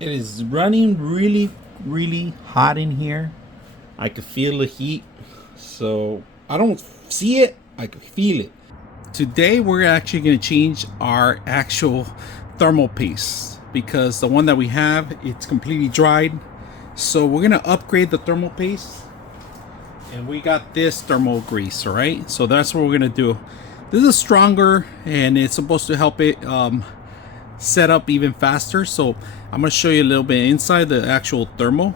It is running really hot in here. I could feel the heat. So I don't see it, I could feel it. Today we're actually going to change our actual thermal paste because the one that we have, it's completely dried. So we're going to upgrade the thermal paste, and we got this thermal grease. All right, so that's what we're going to do. This is stronger and it's supposed to help it set up even faster. So I'm going to show you a little bit inside the actual thermal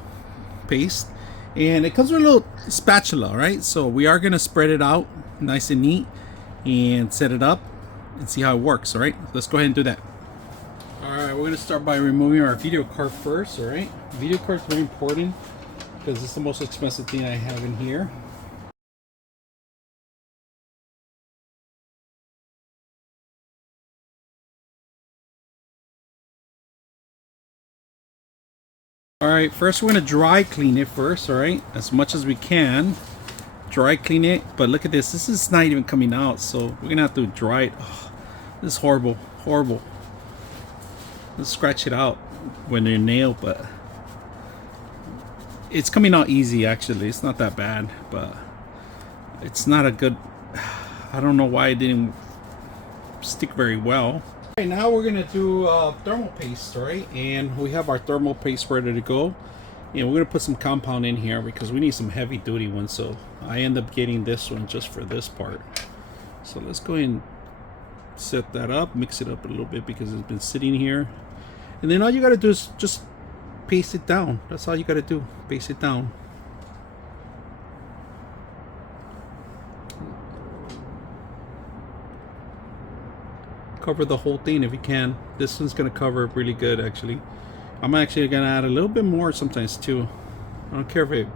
paste, and it comes with a little spatula. Right, so we are going to spread it out nice and neat and set it up and see how it works. All right, let's go ahead and do that. All right, we're going to start by removing our video card first. All right, video card is very important because it's the most expensive thing I have in here. All right, first we're going to dry clean it first. All right, as much as we can dry clean it. But look at this is not even coming out, so we're gonna have to dry it. Oh, this is horrible. Let's scratch it out when they're nailed, but it's coming out easy. Actually, it's not that bad, but it's not a good, I don't know why it didn't stick very well. Right, now we're gonna do thermal paste. Right, and we have our thermal paste ready to go, and we're gonna put some compound in here because we need some heavy duty ones. So I end up getting this one just for this part. So let's go ahead and set that up, mix it up a little bit because it's been sitting here, and then all you gotta do is just paste it down. That's all you gotta do, paste it down. Cover the whole thing if you can. This one's gonna cover it really good. Actually, I'm actually gonna add a little bit more sometimes too. I don't care if it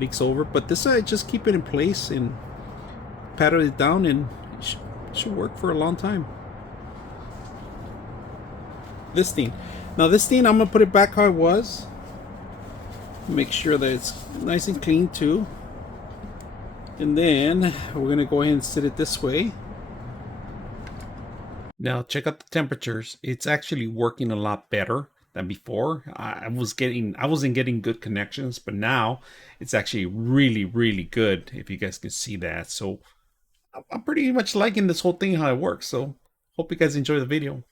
leaks over, but this side, just keep it in place and pat it down, and it should work for a long time. This thing, now this thing, I'm gonna put it back how it was. Make sure that it's nice and clean too, and then we're gonna go ahead and sit it this way. Now check out the temperatures. It's actually working a lot better than before. I wasn't getting good connections, but now it's actually really good, if you guys can see that. So I'm pretty much liking this whole thing, how it works. So hope you guys enjoy the video.